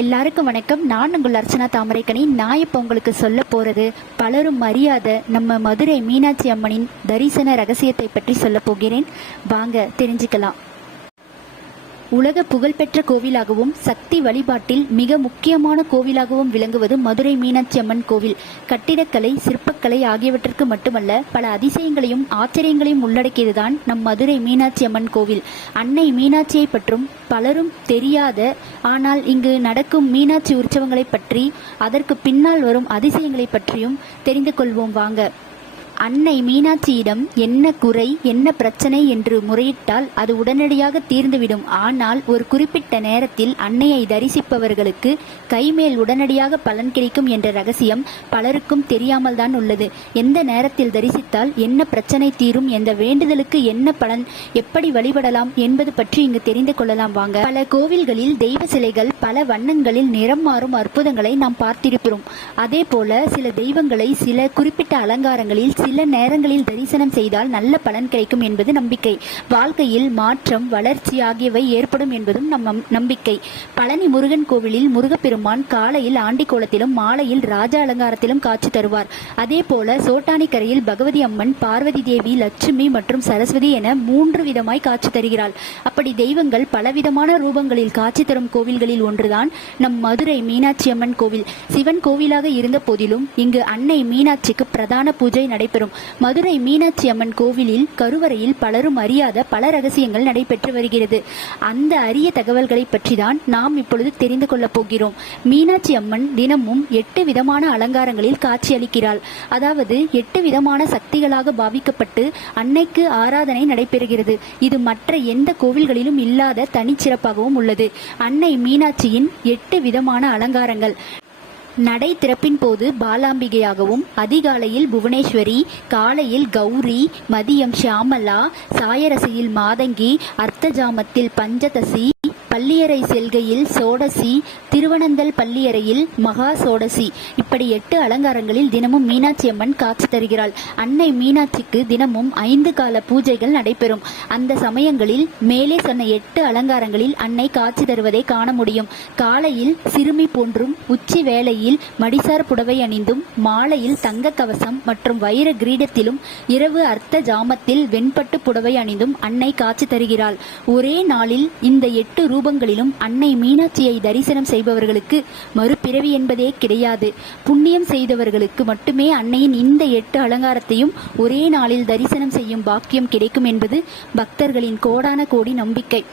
எல்லாருக்கும் வணக்கம். நான் உங்கள் அர்ச்சனா தாமரைக்கணி. நான் இப்போ உங்களுக்கு சொல்ல போகிறது பலரும் அறியாத நம்ம மதுரை மீனாட்சி அம்மனின் தரிசன ரகசியத்தை பற்றி சொல்ல போகிறேன். வாங்க தெரிஞ்சுக்கலாம். உலக புகழ்பெற்ற கோவிலாகவும் சக்தி வழிபாட்டில் மிக முக்கியமான கோவிலாகவும் விளங்குவது மதுரை மீனாட்சி அம்மன் கோவில். கட்டிடக்கலை, சிற்பக்கலை ஆகியவற்றிற்கு மட்டுமல்ல, பல அதிசயங்களையும் ஆச்சரியங்களையும் உள்ளடக்கியதுதான் நம் மதுரை மீனாட்சி அம்மன் கோவில். அன்னை மீனாட்சியை பற்றும் பலரும் தெரியாத, ஆனால் இங்கு நடக்கும் மீனாட்சி உற்சவங்களை பற்றி, அதற்கு பின்னால் வரும் அதிசயங்களை பற்றியும் தெரிந்து கொள்வோம் வாங்க. அன்னை மீனாட்சியிடம் என்ன குறை, என்ன பிரச்சனை என்று முறையிட்டால் அது உடனடியாக தீர்ந்துவிடும். ஆனால் ஒரு குறிப்பிட்ட நேரத்தில் அன்னையை தரிசிப்பவர்களுக்கு கைமேல் உடனடியாக பலன் கிடைக்கும் என்ற ரகசியம் பலருக்கும் தெரியாமல் தான் உள்ளது. எந்த நேரத்தில் தரிசித்தால் என்ன பிரச்சனை தீரும், எந்த வேண்டுதலுக்கு என்ன பலன், எப்படி வழிபடலாம் என்பது பற்றி இங்கு தெரிந்து கொள்ளலாம் வாங்க. பல கோவில்களில் தெய்வ சிலைகள் பல வண்ணங்களில் நிறம் மாறும் அற்புதங்களை நாம் பார்த்திருக்கிறோம். அதே போல சில தெய்வங்களை சில குறிப்பிட்ட அலங்காரங்களில் சில நேரங்களில் தரிசனம் செய்தால் நல்ல பலன் கிடைக்கும் என்பது நம்பிக்கை. வாழ்க்கையில் மாற்றம், வளர்ச்சி ஆகியவை ஏற்படும் என்பதும் நம்பிக்கை. பழனி முருகன் கோவிலில் முருகப்பெருமான் காலையில் ஆண்டிக்கோலத்திலும் மாலையில் ராஜ அலங்காரத்திலும் காட்சி தருவார். அதே போல சோட்டானிக்கரையில் பகவதி அம்மன், பார்வதி தேவி, லட்சுமி மற்றும் சரஸ்வதி என 3 விதமாய் காட்சி தருகிறாள். அப்படி தெய்வங்கள் பலவிதமான ரூபங்களில் காட்சி தரும் கோவில்களில் ஒன்றுதான் நம் மதுரை மீனாட்சி அம்மன் கோவில். சிவன் கோவிலாக இருந்த போதிலும் இங்கு அன்னை மீனாட்சிக்கு பிரதான பூஜை நடைபெறும். மதுரை மீனாட்சி அம்மன் கோவிலில் கருவறையில் பலரும் அறியாத பல ரகசியங்கள் நடைபெற்று வருகிறது. அந்த அரிய தகவல்களை பற்றி தான் நாம் இப்பொழுது தெரிந்து கொள்ளப் போகிறோம். மீனாட்சி அம்மன் தினமும் 8 விதமான அலங்காரங்களில் காட்சியளிக்கிறாள். அதாவது 8 விதமான சக்திகளாக பாவிக்கப்பட்டு அன்னைக்கு ஆராதனை நடைபெறுகிறது. இது மற்ற எந்த கோவில்களிலும் இல்லாத தனிச்சிறப்பாகவும் உள்ளது. அன்னை மீனாட்சியின் 8 விதமான அலங்காரங்கள். நடை திறப்பின் போது பாலாம்பிகையாகவும், அதிகாலையில் புவனேஸ்வரி, காலையில் கௌரி, மதியம் ஷியாமலா, சாயரசையில் மாதங்கி, அர்த்தஜாமத்தில் பஞ்சதசி, பள்ளியறை செல்கையில் சோடசி, திருவனந்தல் பள்ளியறையில் மகா சோடசி, இப்படி 8 அலங்காரங்களில் தினமும் மீனாட்சி அம்மன் காட்சி தருகிறாள். அன்னை மீனாட்சிக்கு தினமும் 5 கால பூஜைகள் நடைபெறும். அந்த சமயங்களில் மேலே சொன்ன 8 அலங்காரங்களில் அன்னை காட்சி தருவதை காண முடியும். காலையில் சிறுமி போன்றும், உச்சி வேளையில் மடிசார் புடவை அணிந்தும், மாலையில் தங்க கவசம் மற்றும் வைர கிரீடத்திலும், இரவு அர்த்த ஜாமத்தில் வெண்பட்டு புடவை அணிந்தும் அன்னை காட்சி தருகிறாள். ஒரே நாளில் இந்த 8 ரூபங்களிலும் அன்னை மீனாட்சியை தரிசனம் செய்பவர்களுக்கு மறுபிறவி என்பதே கிடையாது. புண்ணியம் செய்தவர்களுக்கு மட்டுமே அன்னையின் இந்த 8 அலங்காரத்தையும் ஒரே நாளில் தரிசனம் செய்யும் பாக்கியம் கிடைக்கும் என்பது பக்தர்களின் கோடான கோடி நம்பிக்கை.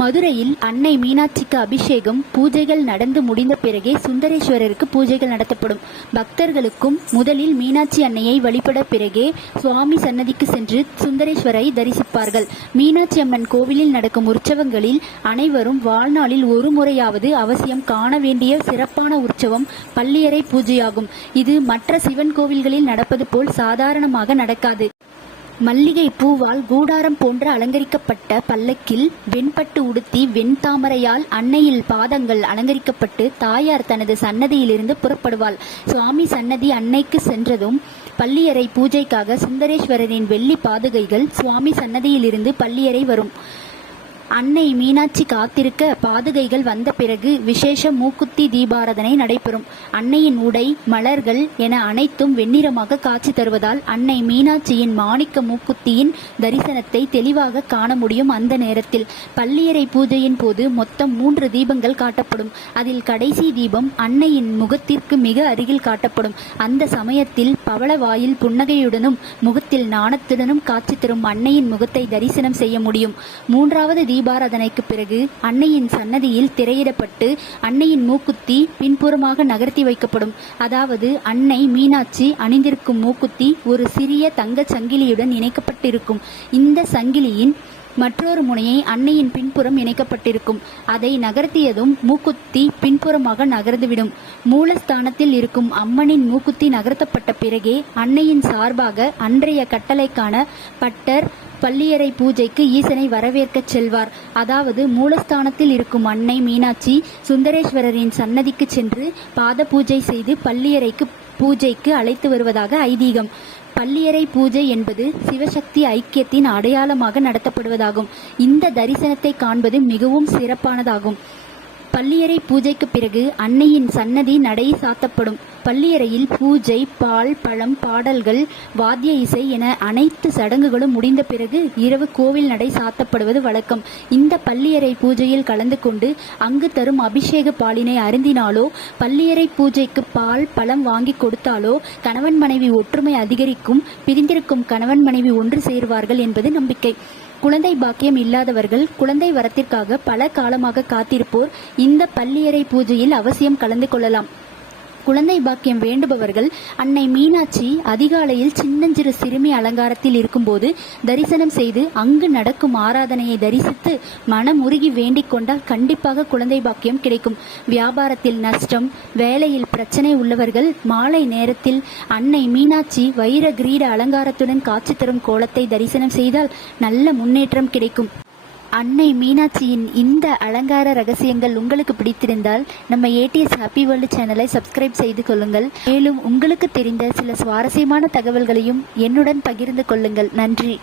மதுரையில் அன்னை மீனாட்சிக்கு அபிஷேகம் பூஜைகள் நடந்து முடிந்த பிறகே சுந்தரேஸ்வரருக்கு பூஜைகள் நடத்தப்படும். பக்தர்களுக்கும் முதலில் மீனாட்சி அன்னையை வழிபட பிறகே சுவாமி சன்னதிக்கு சென்று சுந்தரேஸ்வரை தரிசிப்பார்கள். மீனாட்சி அம்மன் கோவிலில் நடக்கும் உற்சவங்களில் அனைவரும் வாழ்நாளில் ஒரு முறையாவது அவசியம் காண வேண்டிய சிறப்பான உற்சவம் பள்ளியறை பூஜையாகும். இது மற்ற சிவன் கோவில்களில் நடப்பது போல் சாதாரணமாக நடக்காது. மல்லிகை பூவால் கூடாரம் போன்ற அலங்கரிக்கப்பட்ட பல்லக்கில் வெண்பட்டு உடுத்தி வெண்தாமரையால் அன்னையில் பாதங்கள் அலங்கரிக்கப்பட்டு தாயார் தனது சன்னதியிலிருந்து புறப்படுவாள். சுவாமி சன்னதி அன்னைக்கு சென்றதும் பள்ளியறை பூஜைக்காக சுந்தரேஸ்வரரின் வெள்ளி பாதுகைகள் சுவாமி சன்னதியிலிருந்து பள்ளியறை வரும். அன்னை மீனாட்சி காத்திருக்க பாதுகைகள் வந்த பிறகு விசேஷ மூக்குத்தி தீபாராதனை நடைபெறும். அன்னையின் உடை, மலர்கள் என அனைத்தும் வெண்ணிறமாக காட்சி தருவதால் அன்னை மீனாட்சியின் மாணிக்க மூக்குத்தியின் தரிசனத்தை தெளிவாக காண முடியும். அந்த நேரத்தில் பள்ளியறை பூஜையின் போது மொத்தம் 3 தீபங்கள் காட்டப்படும். அதில் கடைசி தீபம் அன்னையின் முகத்திற்கு மிக அருகில் காட்டப்படும். அந்த சமயத்தில் பவள வாயில் புன்னகையுடனும் முகத்தில் நாணத்துடனும் காட்சி தரும் அன்னையின் முகத்தை தரிசனம் செய்ய முடியும். 3வது தீபாராதனைக்கு பிறகு அன்னையின் சன்னதியில் திரையிடப்பட்டு அன்னையின் மூக்குத்தி பின்புறமாக நகர்த்தி வைக்கப்படும். அதாவது அன்னை மீனாட்சி அணிந்திருக்கும் மூக்குத்தி ஒரு சிறிய தங்க சங்கிலியுடன் இணைக்கப்பட்டிருக்கும். இந்த சங்கிலியின் மற்றொரு முனையை அன்னையின் பின்புறம் இணைக்கப்பட்டிருக்கும். அதை நகர்த்தியதும் மூக்குத்தி பின்புறமாக நகர்ந்துவிடும். மூலஸ்தானத்தில் இருக்கும் அம்மனின் மூக்குத்தி நகர்த்தப்பட்ட பிறகே அன்னையின் சார்பாக அன்றைய கட்டளைக்கான பட்டர் பள்ளியறை பூஜைக்கு ஈசனை வரவேற்கச் செல்வார். அதாவது மூலஸ்தானத்தில் இருக்கும் அன்னை மீனாட்சி சுந்தரேஸ்வரரின் சன்னதிக்கு சென்று பாத பூஜை செய்து பள்ளியறைக்கு பூஜைக்கு அழைத்து வருவதாக ஐதீகம். பள்ளியறை பூஜை என்பது சிவசக்தி ஐக்கியத்தின் அடையாளமாக நடத்தப்படுவதாகும். இந்த தரிசனத்தை காண்பது மிகவும் சிறப்பானதாகும். பள்ளியறை பூஜைக்கு பிறகு அன்னையின் சன்னதி நடை சாத்தப்படும். பள்ளியறையில் பூஜை, பால், பழம், பாடல்கள், வாத்திய இசை என அனைத்து சடங்குகளும் முடிந்த பிறகு இரவு கோவில் நடை சாத்தப்படுவது வழக்கம். இந்த பள்ளியறை பூஜையில் கலந்து கொண்டு அங்கு தரும் அபிஷேக பாலினை அருந்தினாலோ, பள்ளியறை பூஜைக்கு பால், பழம் வாங்கி கொடுத்தாலோ கணவன் மனைவி ஒற்றுமை அதிகரிக்கும், பிரிந்திருக்கும் கணவன் மனைவி ஒன்று சேருவார்கள் என்பது நம்பிக்கை. குழந்தை பாக்கியம் இல்லாதவர்கள், குழந்தை வரத்திற்காக பல காலமாக காத்திருப்போர் இந்த பள்ளியறை பூஜையில் அவசியம் கலந்து கொள்ளலாம். குழந்தை பாக்கியம் வேண்டுபவர்கள் அன்னை மீனாட்சி அதிகாலையில் சின்னஞ்சிறு சிறுமி அலங்காரத்தில் இருக்கும்போது தரிசனம் செய்து அங்கு நடக்கும் ஆராதனையை தரிசித்து மனமுருகி வேண்டிக் கொண்டால் கண்டிப்பாக குழந்தை பாக்கியம் கிடைக்கும். வியாபாரத்தில் நஷ்டம், வேலையில் பிரச்சனை உள்ளவர்கள் மாலை நேரத்தில் அன்னை மீனாட்சி வைர கிரீட அலங்காரத்துடன் காட்சி தரும் கோலத்தை தரிசனம் செய்தால் நல்ல முன்னேற்றம் கிடைக்கும். அன்னை மீனாட்சியின் இந்த அலங்கார ரகசியங்கள் உங்களுக்கு பிடித்திருந்தால் நம்ம ஏடிஎஸ் ஹாப்பி வேர்ல்டு சேனலை சப்ஸ்கிரைப் செய்து கொள்ளுங்கள். மேலும் உங்களுக்கு தெரிந்த சில சுவாரஸ்யமான தகவல்களையும் என்னுடன் பகிர்ந்து கொள்ளுங்கள். நன்றி.